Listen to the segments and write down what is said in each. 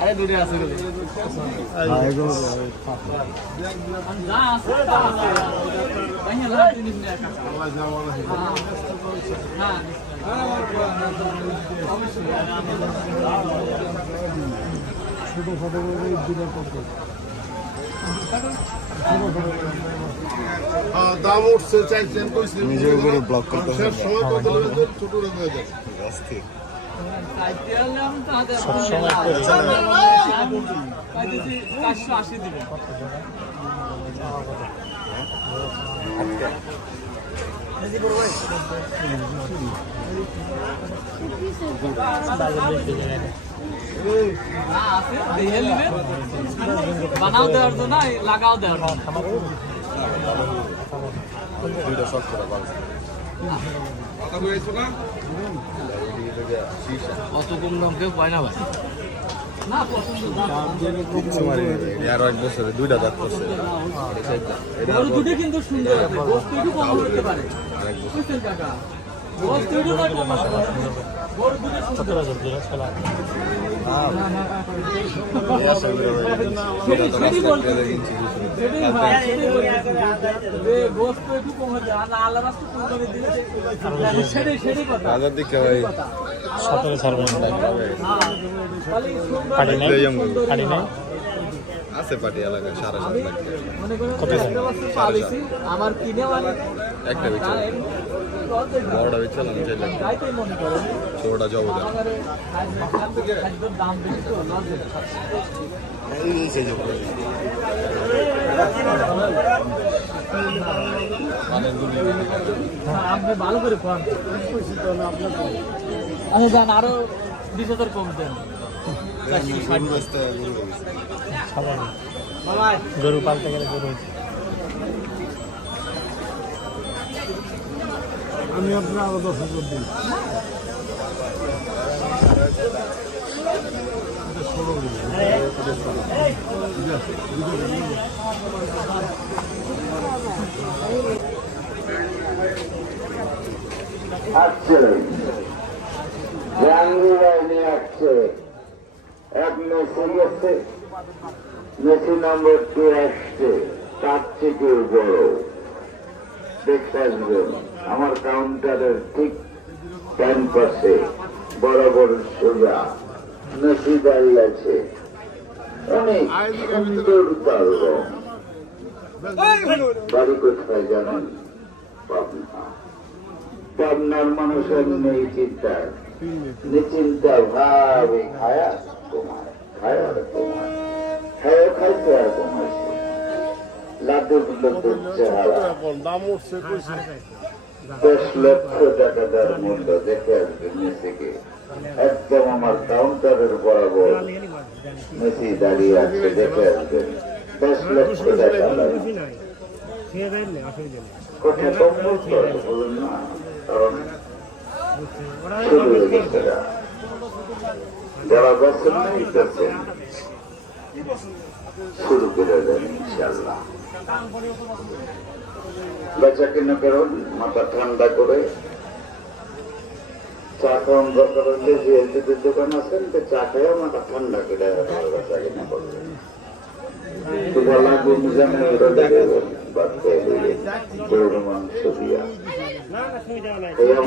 আরে দূরে আছে গেলে যা আছে তা আছে ভাইয়া লাভ জিনিস নিয়ে কাছে আল্লাহ জামালা হ্যাঁ অবশ্যই ছোট ছোট করে দিলে কত দাম উঠছে চাইছেন কইছি নিজে করে ব্লক করতে হবে সময় কত লাগে ছোট হয়ে যায় আস্তে সব সময় করছে না 480 দিবেন বানাও দেওয়ার তো না লাগাও দেওয়ার দুইটা শর্ট করে অত কম দাম কেউ পায় না ভাই না আর এক বছরে দুইটা দাঁত করছে দুটো কিন্তু সুন্দর আছে বস্তু একটু কম হতে পারে বুঝছেন কাকা বস্তু একটু কম বড় দুটো 17000 টাকা চলা বস্তু একটু কম হতে আর আল্লাহ রাস্তা কম করে দিলে সেটাই কথা হাজার দিকে ভাই 17 ছাড়বেন পাটি নাই আছে পাটি এলাকায় 7.5 লাখ কত পালিসি আমার কিনে মানে একটা বিচল বড়টা বিচল আমি চাই লাখ তাইতেই মনে করে ছোটটা জব দাম একদম দাম বেশি তো লস এই সেই জব আপনি ভালো করে কোন আচ্ছা জান আরো 20,000 কম দেন গরু পালতে গেলে গরু আমি আপনার আরো 10,000 দিই আসছে জাহাঙ্গীর নিয়ে আসছে এক মেসি গেছে মেসি নম্বর 2 আসছে তার থেকেও বড় দেখতে আসবেন আমার কাউন্টারের ঠিক ডান পাশে বড় বড় সোজা মেসি দাঁড়িয়ে আছে অনেক সুন্দর তার রং বাড়ি কোথায় জানেন পাবনা পাবনার মানুষের নেই চিন্তা নিশ্চিন্তা ভাবে খায়া তোমার খায়া তোমার খায়া খাইতে আর কমাইছে লাড্ডুর লাড্ডুর চেহারা 10 লক্ষ টাকা তার মূল্য দেখে আসবেন মেসিকে একদম আমার কাউন্টারের বরাবর মেসি দাঁড়িয়ে আছে দেখে আসবেন 10 লক্ষ টাকা কথা কম বলতে বলুন না কারণ শুরু হয়ে গেছে যারা বছর নেই করছেন শুরু করে দেন ইনশাল্লাহ বেচা কিনা করুন মাথা ঠান্ডা করে চা খাওয়ান দরকার হলে যে এলটিদের দোকান আছেন চা খেয়ে মাথা ঠান্ডা করে বেচা কিনা করবেন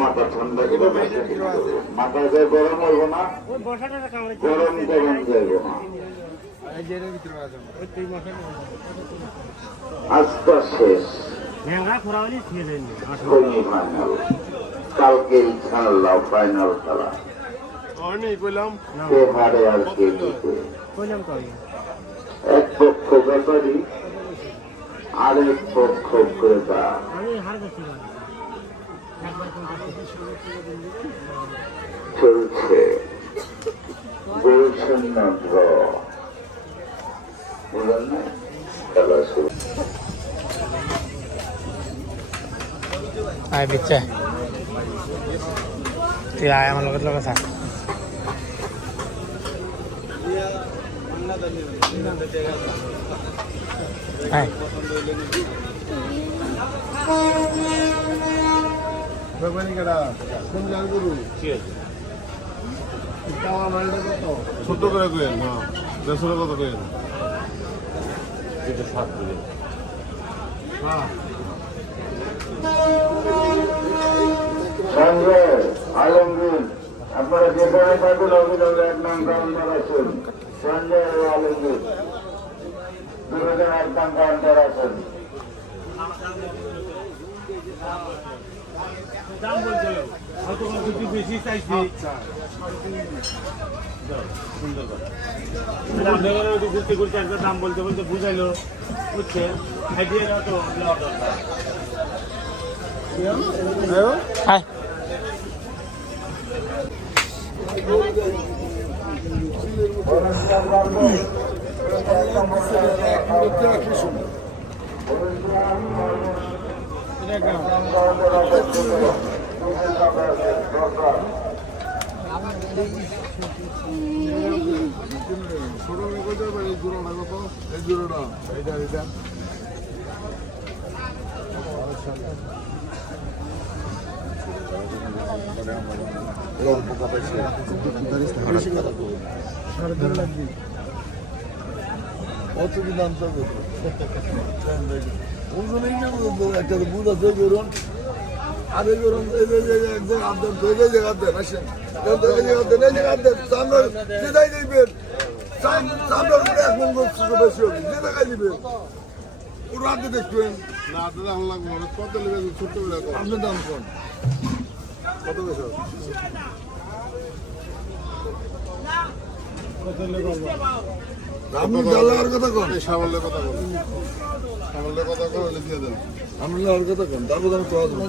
মাথা ঠান্ডা করে মাথা যায় গরম হইব না গরম গরম যাইব না আজটা শেষ সেমিফাইনাল কালকে ইনশাআল্লাহ ফাইনাল খেলা কে হারে আর কে জিতে এক পক্ষ ব্যাপারী আরেক পক্ষ ক্রেতা চলছে বলছেন না ড্র বলেন না খেলা শুরু আয় বিচ্ছা তুই আয় আমার লগত লগত থাক আয় কোন গান করু ছোট করে কইেন, হ্যাঁ দেশের কত কইেন? এটা 7 করে। হ্যাঁ সঞ্জয় আলমগীর আপনারা যে করে থাকুন অভিনন্দন এক নাম কাউন্টার আছেন সঞ্জয় আলমগীর দুজন এক নাম কাউন্টার আছেন দাম বলতে হয়তো কিছু বেশি চাইছি। ঘুরতে ঘুরতে একটা দাম বলতে বলতে বুঝাইলো বুঝছেন আইডিয়া তো হাই কত কি দাম চাবে ওজনেই না একটা বুঝ আছে বেরোন আরে বেরোন এই যে আদান তো এই যে আদান আসেন এই যে আদান এই যে আদান সামনে যেটাই দিবেন সামনে এক মন করে বেশি হবে যে টাকা দিবেন ওরা হাতে দেখবেন না দাদা আমার লাগবে না কত লেগে ছোট করে আপনার দাম কোন কত বেশি আপনি ডালার কথা কোন সামালের কথা বলুন সামালের কথা করে লিখে দেন আপনি ডালার কথা কোন তারপর আমি তো আসবো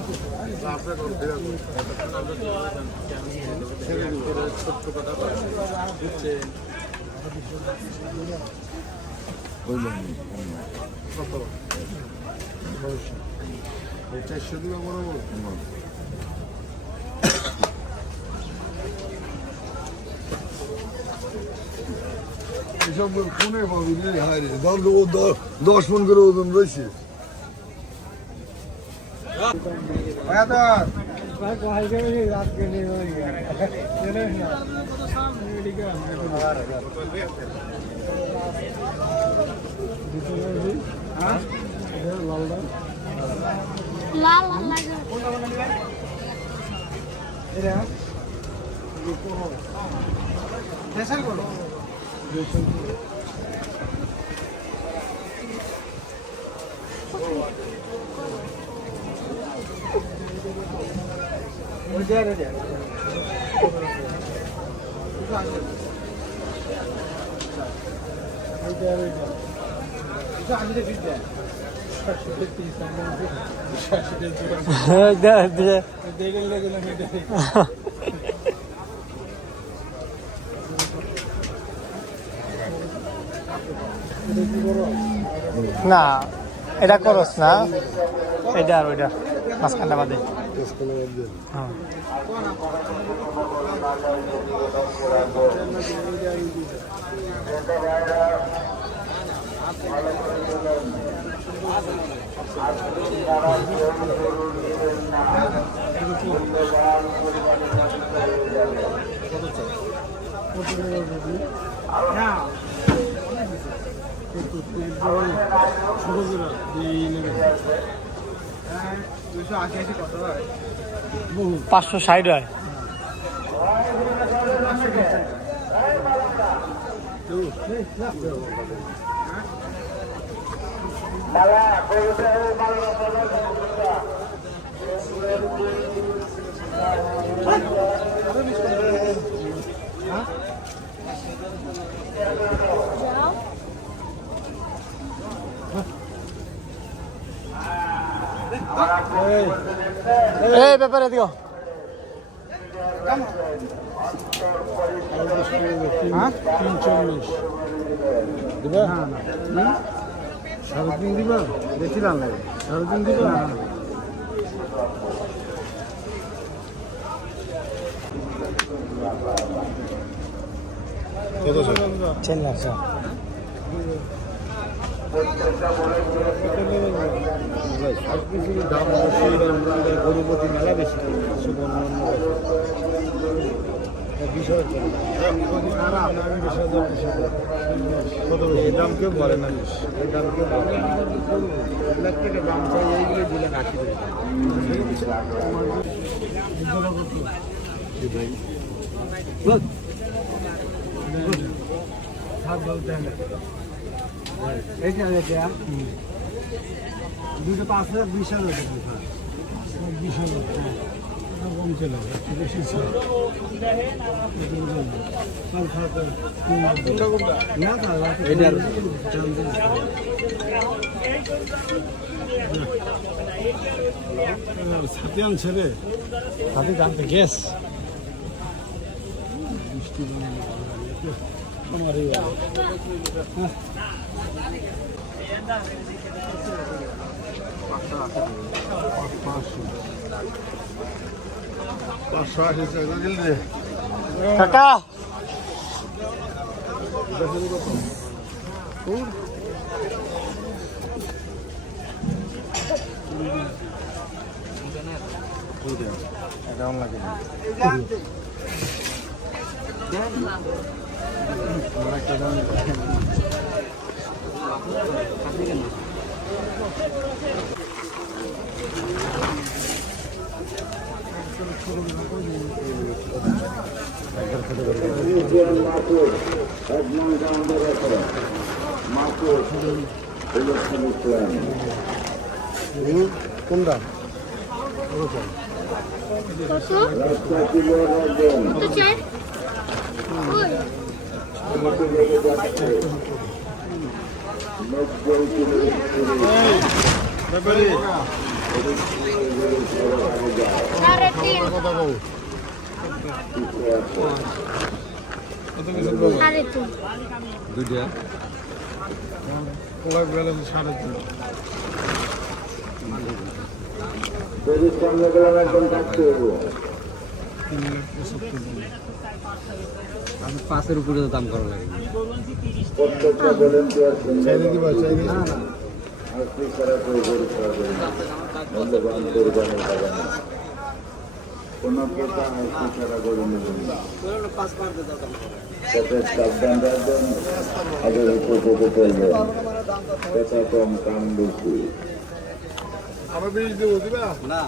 আপনার কথা ঠিক আছে ছোট্ট কথা বুঝছে কত 400 দিবা বরাবর এসব কোনে পাবি রে হায় রে দাম তো 10 মন করে ওজন রয়েছে লাল লাগে না এটা করস না এটা আর ওইটা মাঝখানটা বাদে হ্যাঁ পাঁচশো 60 হয় এই ব্যাপারে দিও হ্যাঁ 340 দিবা না 3.5 দিবা বেশি দাম লাগে 3.5 দিবা না কত চেন লাগছে দাম গরুপতি মেলা বেশি এই দাম কেউ বলে না, এই দাম কেউ বলে না। দাম চাই এইগুলো দিলে 80 দুটো 5,000 20,000 কম চলে বেশি ছাতি আনছে রে, ছাতি জানতে গ্যাস আমার কাকা কোন দাম? তো চাই সাড়ে তিন সাড়ে তিন দুইটা পাঁচের উপরে দাম করা লাগে। কোন প্রকার আইসি ছাড়া গরু নেবেন সাবধান রাখবেন, আগে উপভোগে চলবেন, কথা কম কাম বেশি। আমার বিষ দেবো দিবা না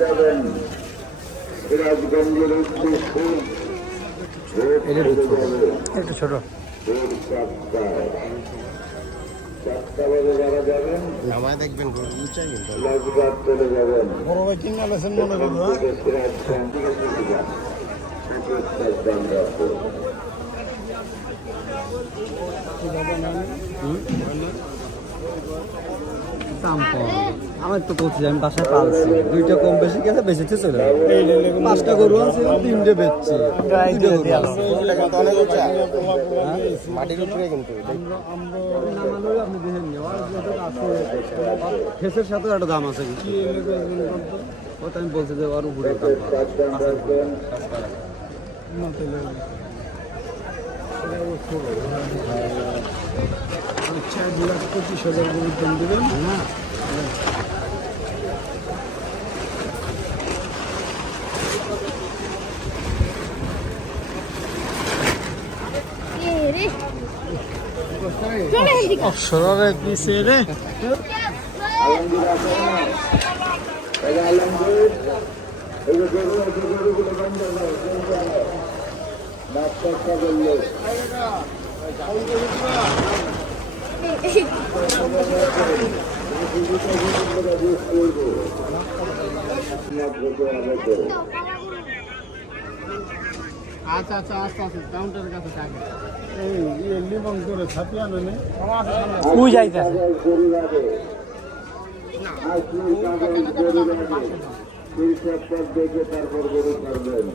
যাবেন সিরাজগঞ্জের উদ্দেশ্যে একটু ছোট চারটা বাজে যারা যাবেন আমায় দেখবেন উঁচাই লাজবাগ চলে যাবেন। বড় ভাই কিনে আলেছেন মনে করবো সাবধান রাখবেন। দাম কম। আমার তো বলছি আমি বাসায় পালছি, দুইটা কম বেশি গেছে, বেশিতে চলে যাবে। পাঁচটা গরু আছে, তিনটে বেচছি। মাটির উপরে কিন্তু ফেসের সাথেও একটা দাম আছে, ওটা আমি বলছি যে ওর উপরে দাম আচ্ছা 2,25,000 গরুর দাম দেবেন না রে চলে এদিকে অসরের পিছে রে আচ্ছা আচ্ছা আস্তে আস্তে কাউন্টারের কাছে থাকে। এই লিমন করে ছাপি আনে নে ওই যাইতেছে দেখে তারপর গরু ছাড়বেন।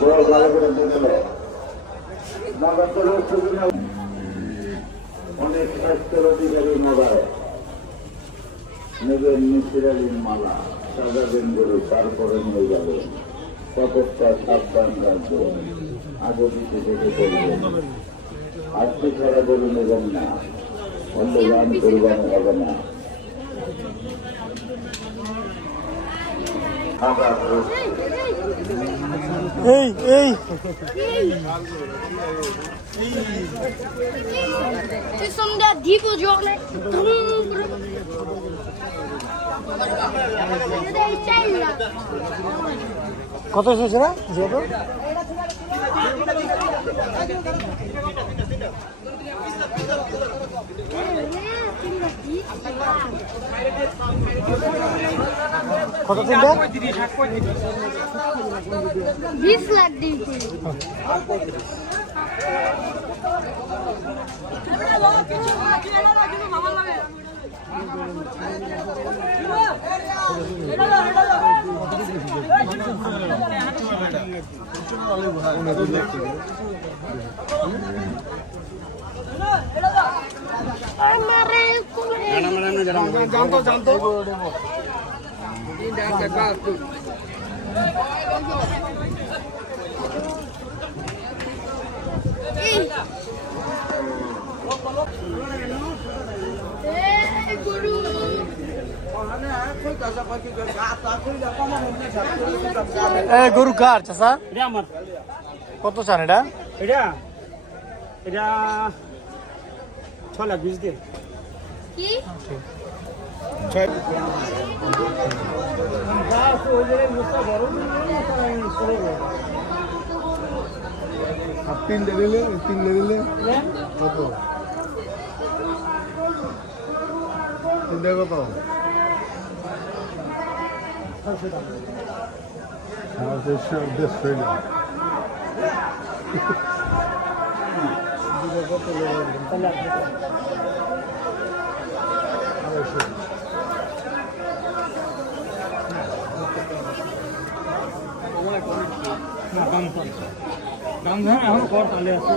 বড় ভালো করে দেখলো অনেক স্বাস্থ্যের অধিকারী মোবাইল নেবেন মিসিরালির মালা সাজাবেন গরু তারপরে নিয়ে যাবেন কতটা সাবধান রাখবেন আগে দিতে যেতে করবেন আজকে ছাড়া গরু নেবেন না অন্য গান করবেন হবে না এই এই Ci sono da tipo giorni. Dai cella. কত এসেছে না যেহেতু কত তিনটা 20 লাখ দিয়েছে জানতো গরু কার চাচা এটা আমার কত চান এটা এটা এটা 6 লাখ 20 দিয়ে কি তিনটে দিলে কত তিনটে কত দাম ধরে এখন কর তাহলে আছে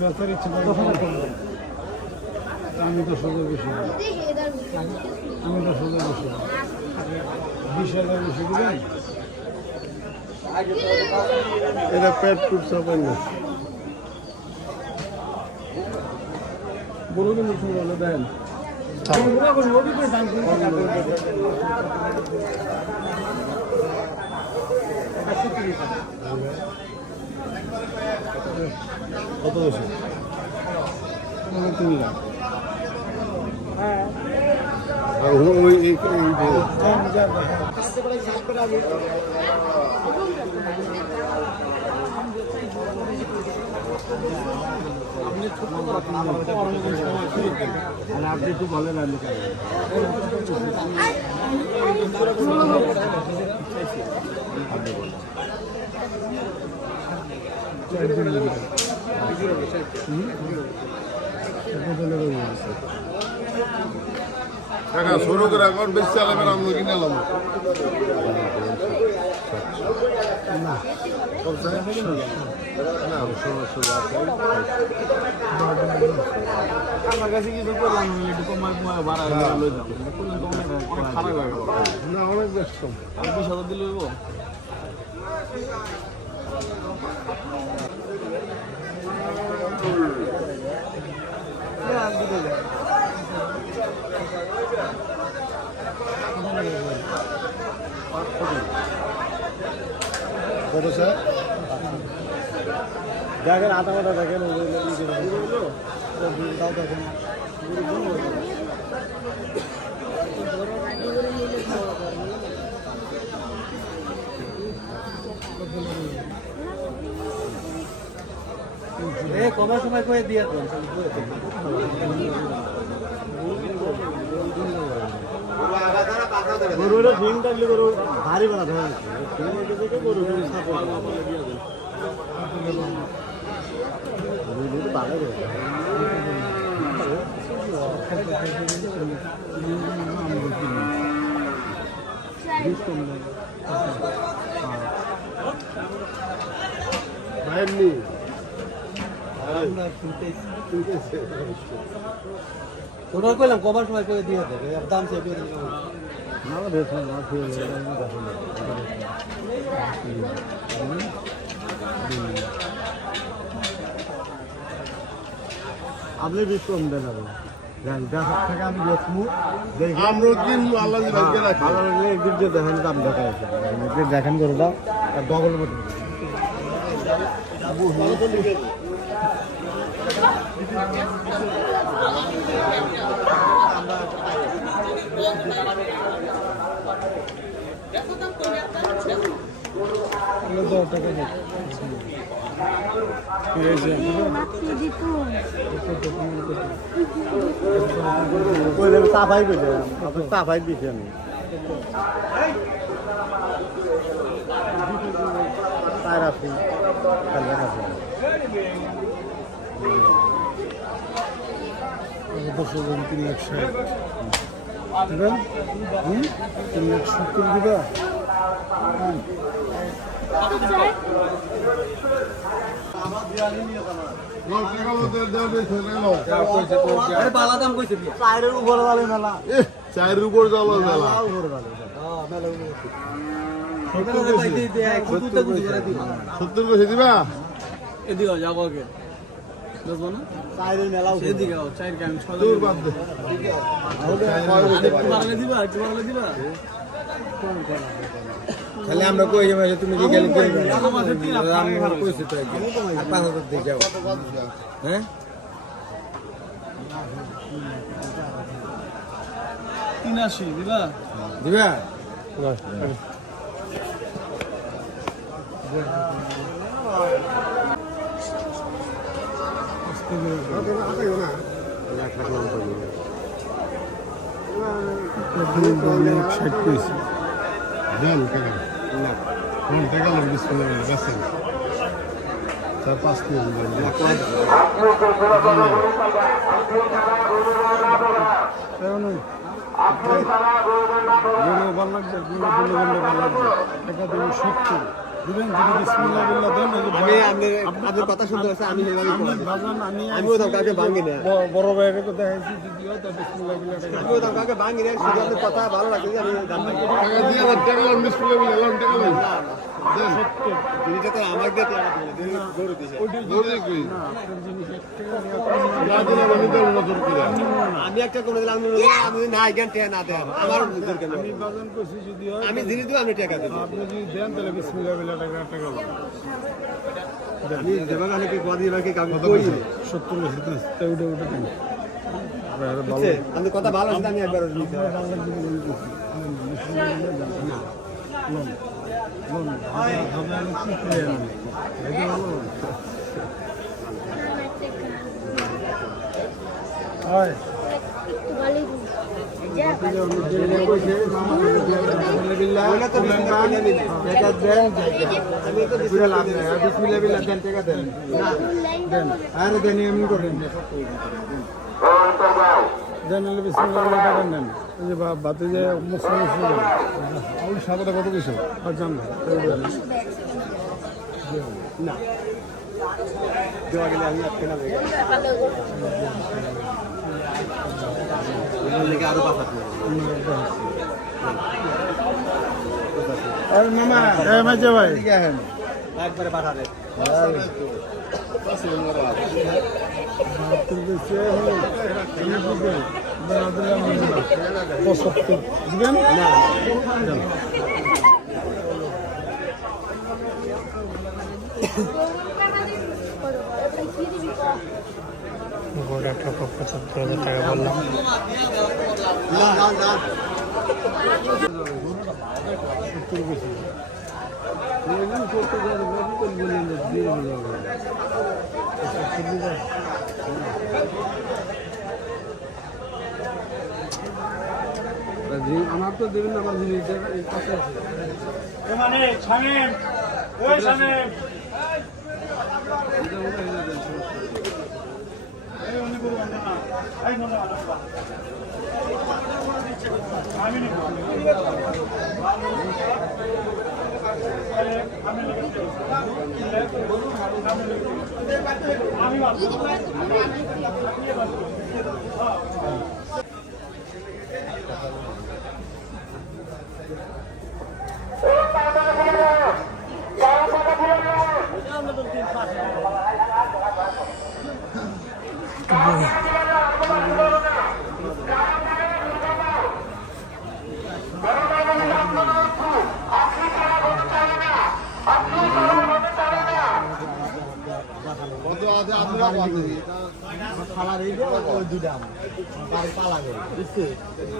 বেচার ইচ্ছে আমি তো সোজা বেশি আমি তো সোজা বেশি 20,000 বেশি দিবেন এটা পেট টুটছে পাইলে বলুন কিন্তু দেন কত বেশি 3 লাখ আর ওই আপনি একটু বলেন আমি শুরু করে এখন বেশি চালাবেন আমরা কিনে এলাম না আমার কাছে কিছু করলাম একটু কমায় ভাড়া অনেক খারাপ লাগে না অনেক বেশ কম আমি 20,000 দিলে দেবো কত স্যার দেখেন আধা মাথা দেখেন দেখেন কমার সময় করে দিয়ে গরুর ডিম থাকলে গরু ভারী বানা ধরে গরু ভালো করে বাইরে ওটা কইলাম কবার সময় করে দিয়ে দেবে দাম চেয়ে দিয়ে দেবে না দেখো না আপনি বেশ কম দেন আরো দেখার থেকে আমি দেখবো আমরা কিনবো আল্লাহ ভালো লাগলে একদিন যে দেখেন দাম দেখা আছে দেখেন করে দাও আর ডবল মতো সাফাই পেলে সাফাই দিচ্ছি আমি তার আপনি দশজন 360 দিবা 370 দিবা চায়ের উপর জ্বালা মেলা 70 কইছে দিবা এদিকে যাবো আগে বুঝবো না চায়ের মেলা এদিকে চায়ের গান দূর বাদ দে তাহলে আমরা কই যাবো তুমি কি গেলে কই আমরা কইছি তো একদম আর 5000 দিয়ে যাও হ্যাঁ 83 দিবা দিবা দেন কেন কোন টাকা লাগবে শুনে গেছেন 4-5 দিন ভালো লাগছে টাকা দেবেন 70 দিবেন যদি বিসমিল্লাহ বললা দেন আপনার কথা শুনতে আছে আমি আমিও তো কাকে ভাঙি না বড় ভাইকে তো দেখাইছি যদিও তো বিসমিল্লাহ বললা আমিও তো কাকে ভাঙি না শুধু আপনার কথা ভালো লাগে আমি দাম টাকা দিয়ে টাকা বিসমিল্লাহ বললা টাকা দেন জিনিসটা তো আমাকে দিয়ে টাকা দিলে গরু দিছে গরু কই না দিলে আমি তো নজর করে আমি একটা করে দিলাম আমি না জ্ঞান টাকা না দেন আমার নজর কেন আমি বাজান কইছি যদিও আমি জিনিস দিও আমি টাকা দেব আপনি যদি দেন তাহলে বিসমিল্লাহ বললা টাকা আমি দেবা মানে কি গদি বাকি কামি কই 70 বেশি তো ওটা দেন আমি কথা ভালো আছে আমি একবার দিতে আরে দেন এমনি করেন দেন বিসমিল্লাহ টাকা নেন এই যে বাতে যে মুসলিম ওই সাদাটা কত কিছু আর জান না দেওয়া গেলে আমি আর কেনা দেব লেগে আরো পাঁচ আর মামা এ মাঝে ভাই একবারে পাঠা দে দিবেন না গোড়া একটা 75,000 টাকা বললাম আমার তো দেবেন আমার জিনিস কাছে আছে মানে শামিম ওই শামিম এই উনি বলবেন না এই মনে হয় আমি নি আমি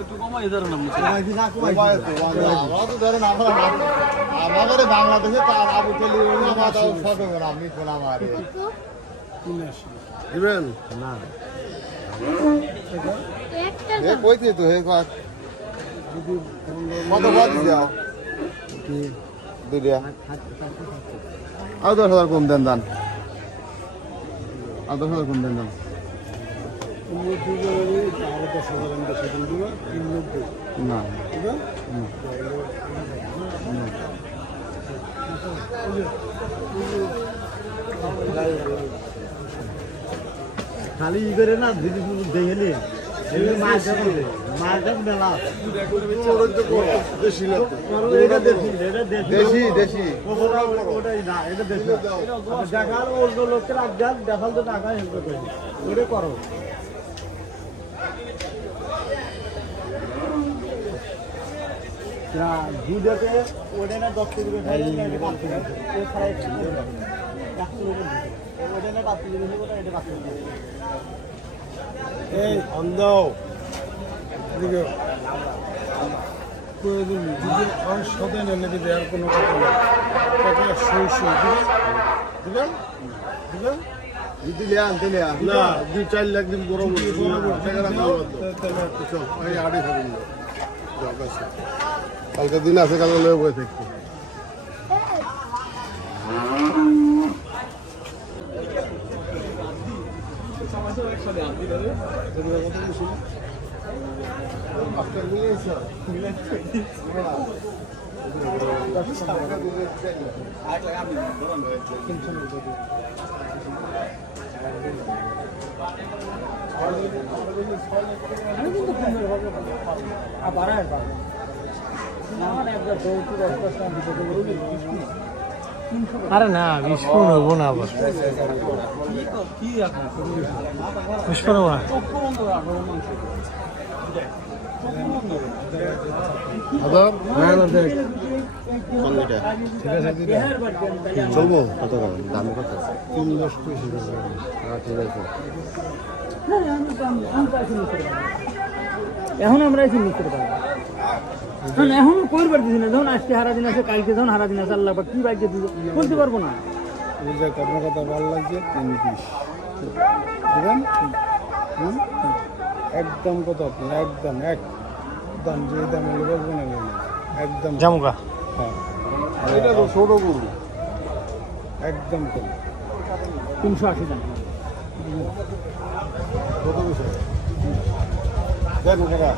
একটু কমাই ধরেন আপনি। বাংলাদেশে তার আবু তেলি আপনি দিবেন একটা কইতে তো হে কত কত দাও দুলিয়া আর 10,000 কম দেন দান আর 10,000 কম দেন দান না খালি ই করে না দিদি দেখে নি মাছ মেলা দেশি এটা দেখি দেশি দেশি ওটাই না এটা দেখি দেখাল অন্য লোকের আজ্ঞান দেখাল তো টাকা হেল্প করে ওটা করো দুধেতে ওটা না 10 টাকা খাইলে না এটা 5 টাকা ও খাই ওটা না 5 টাকা ওটা এটা 5 টাকা এই অন্ধ এদিকে প্রয়োজন যদি সাথে নেলে দিবে আর কোনো কথা নেই টাকা সই দিবেন দিবেন দিলে আনতে না 2-4 লাখ দিন বড় টাকা চল এই আড়ে খাবেন কালকে দিন আছে কালকে লয়ে বসে থাকতে আরে না বিস্ফোরণ হবো না আবার বিস্ফোরণ হবো না চলবো কত দাম কত 3-10 পয়সা ঠিক আছে এখন আমরা এসে মিস্ত্রি পাবো এখন করবার দিছি না যখন আজকে হারা দিন আছে কালকে যখন হারা দিন আছে আল্লাহ কি বাইকে দিবে বলতে পারবো না আপনার কথা ভালো লাগছে 3 পিস দিবেন একদম কত আপনি একদম একদম যে দাম বলবো না একদম জামুকা হ্যাঁ এটা তো ছোট গরু একদম কম 380 টাকা কত পয়সা দেন টাকা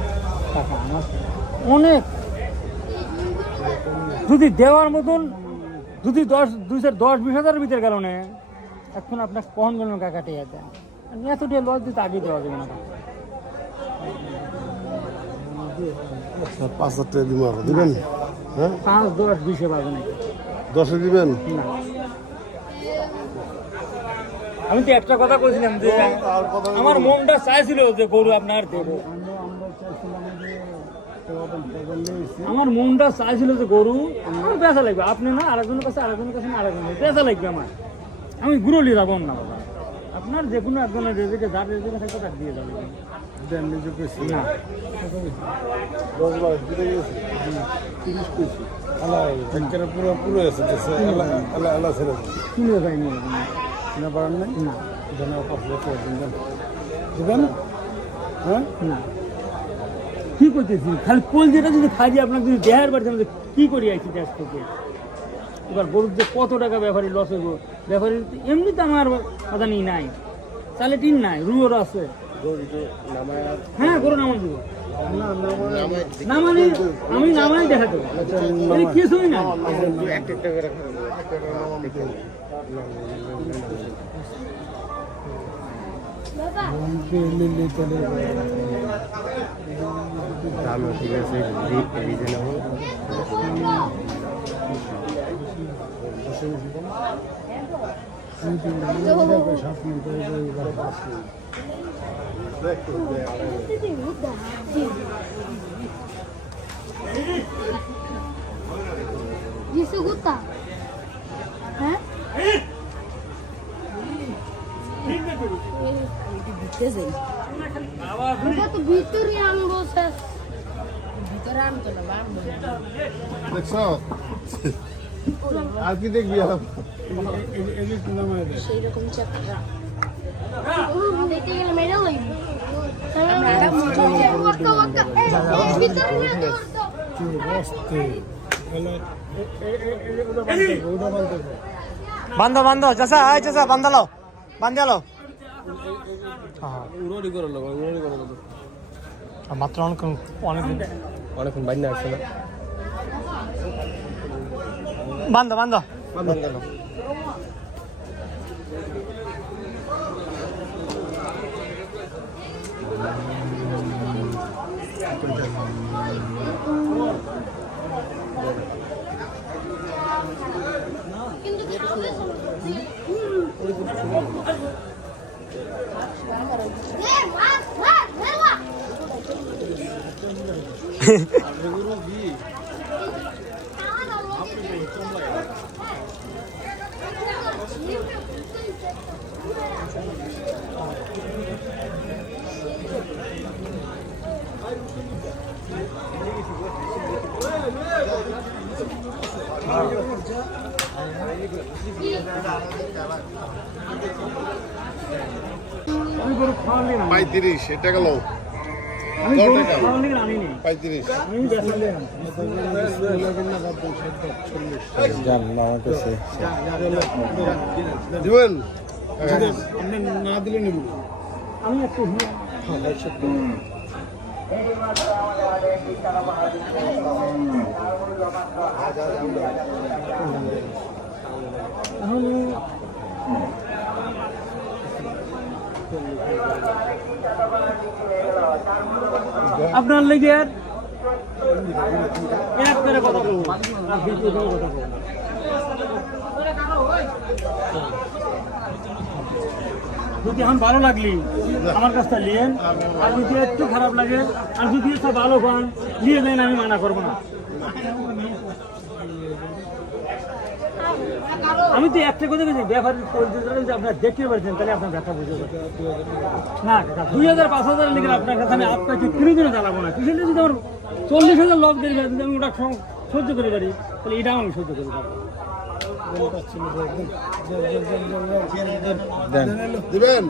টাকা আমার অনেক যদি দেওয়ার মতন যদি 10-20 হাজারের ভিতরে গেল না এখন আপনার কখন গেল কাকাটে দেন এতটা লস দিতে আগে দেওয়া যাবে না 5,000 টাকা দিব আর দিবেন হ্যাঁ 5-10-20 পাবে না 10 দিবেন না আমি তো একটা কথা বলছিলাম যে আমার মনটা চাইছিল যে গরু আপনার দেবো আমার মনটা চাইছিল যে গরু আমার পেঁচা লাগবে আপনি না আরেকজনের কাছে না আরেকজনের পেঁচা লাগবে আমার আমি গুরুলি যাবো না বাবা আপনার যে কোনো একজনের রেজেকে যার রেজেকে থাকবে তার দিয়ে যাবে না 10-12 দিতে গেছে 30 পয়সা আল্লাহ পুরো পুরো আছে আল্লাহ ছেড়ে কিনে যায়নি না পারেন না না জানা 5 লাখ টাকা দিবেন হ্যাঁ না কি করতেছি খালি পোল যেটা যদি খাই দিয়ে আপনাকে যদি দেহার বাড়িতে আমি কি করি আইছি দেশ থেকে এবার গরুর যে কত টাকা ব্যাপারী লস হইব ব্যাপারী এমনিতে আমার কথা নেই নাই তাহলে টিন নাই রুয়োর আছে হ্যাঁ গরু নামান দিব নামানি আমি নামাই দেখা দেবো কিছুই না দামও ঠিক আছে, রিজনেবল। Dice gusta. ¿Eh? এটা তো ভিতরে আনবো স্যার। ভিতরে আনতো না বাবা। দেখছো আর কি দেখবি সেই রকম চাকরা। দেখতে গেলে মেরে লইবি। ভিতরে নিয়ে বান্ধো বান্ধো চাচা, আয় চাচা বান্ধালো, বান্ধালো। উড়ি করে লোক, উড়ি করে লোক। মাত্র অনেকক্ষণ বাইরে আসছে না। বান্ধো বান্ধো। কিন্তু খাবে আমি গরু খাওয়ান দিই না, 35 এটা গেল আমি গরু খাওয়ান দিই না, আনি নি 35 আমি বেচা দিই না। দিবেন আপনি না দিলে নিব আমি একটু এখন আপনার লেগে এক করে কথা বলবো আর দ্বিতীয় করে কথা বলবো। যদি এখন ভালো লাগলি আমার কাছটা নিয়েন, আর যদি একটু খারাপ লাগে আর যদি একটু ভালো পান নিয়ে দেন, আমি মানা করবো না। আমি তো একটা কথা বলছি, ব্যাপারী যদি আপনার দেখতে পারছেন তাহলে আপনার ব্যথা বুঝে যাবে না। 2000-5000 লিখে আপনার কাছে আমি আপনাকে 3 দিনে চালাবো না। কিছু যদি আমার 40,000 লস দেরি যদি আমি ওটা সহ্য করে পারি তাহলে এটাও আমি সহ্য করে পারবো। দিবেন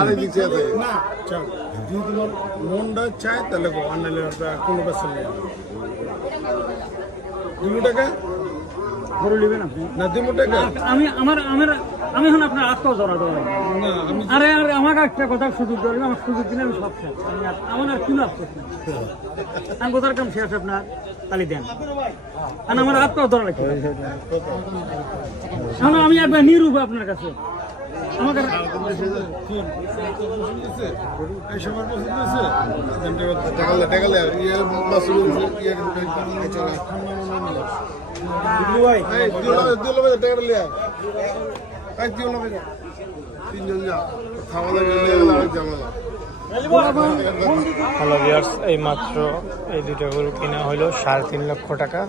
আরে দিচ্ছে না চাও যদি তোমার মনটা চায় তাহলে আনলে কোনো ব্যবসা নেই। 2 টাকা গরু নেবেন আপনি না 2 টাকা আমি আমি এখন আপনার আত্মা জড়া দেওয়া না আমি আরে আরে আমাকে একটা কথা সুযোগ দেবেন, আমার সুযোগ দিলে আমি সব শেষ। আমার আর কোনো আফসোস নেই, আমি কোথার কাম শেষ আপনার তাহলে দেন। আর আমার আত্মা ধরা রাখি এখন আমি একবার নিরূপ আপনার কাছে আমাকে এই সময় পছন্দ আছে টাকা লে ইয়ে মাসুল ইয়ে চলা ভাই দিলো ভাই টাকা লে আই দিলো ভাই 3 জন যা খাওয়া দাওয়া গেলে আর ঝামেলা। হ্যালো ভিউয়ার্স, এই মাত্র এই দুটো গরু কিনা হলো 3.5 লক্ষ টাকা।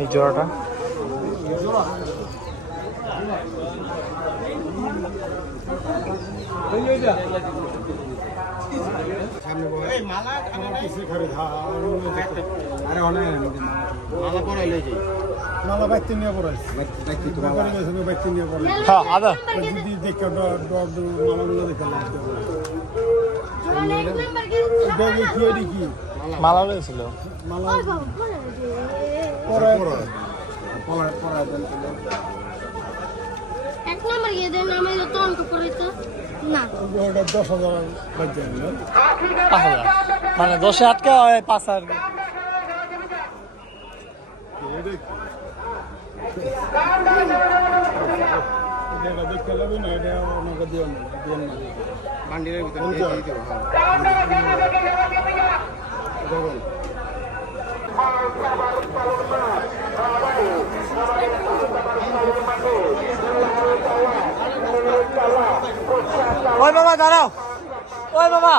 এই জোড়াটা মালা বাইতে নিয়ে পড়াইছে বাইতে নিয়ে পড়াইছে হ্যাঁ আদা যদি দেখে মালাগুলো দেখে ব্যাগে কি এটি কি মালা রয়েছিল। মালা পড়ায় পড়ায় পড়ায় দেন এক নম্বর গিয়ে দেন, আমি তো অঙ্ক করি তো না। ওটা 10,000 বাইতে 5,000 মানে 10-এ আটকে 5 আর কি। দেখতে লাগবে না, এটা আমাকে দিয়ে বান্ডিলের ভিতরে দিয়ে দেবো। ওই বাবা দাঁড়াও, ওই বাবা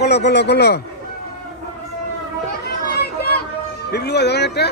করলো করলো করলো বিপ্লু ধরেন একটা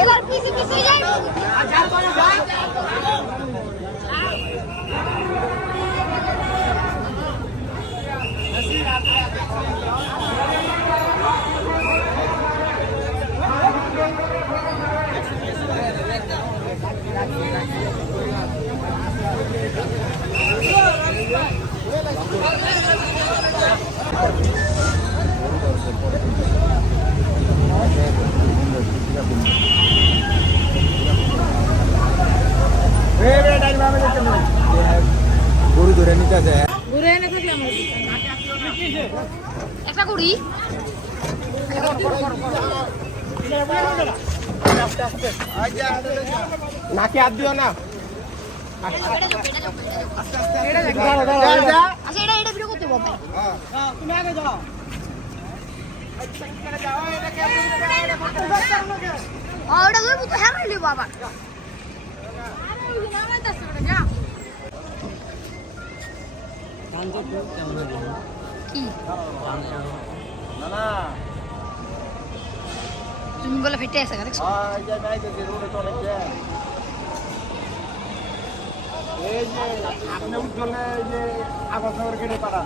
এবার পিছে পিছে যাই গরু ধরে নিতে যায় ঘুরে এনে থাকলে আমার একটা কুড়ি নাকি হাত দিও না আচ্ছা এটা ভিডিও করতে বলতে তুমি আগে যাও ওটা ধরবো তো হারাইলি বাবা কি তুমি বলে ফেটে আছে দেখছো এই যে আপনি উঠলে যে আবার কেটে পারা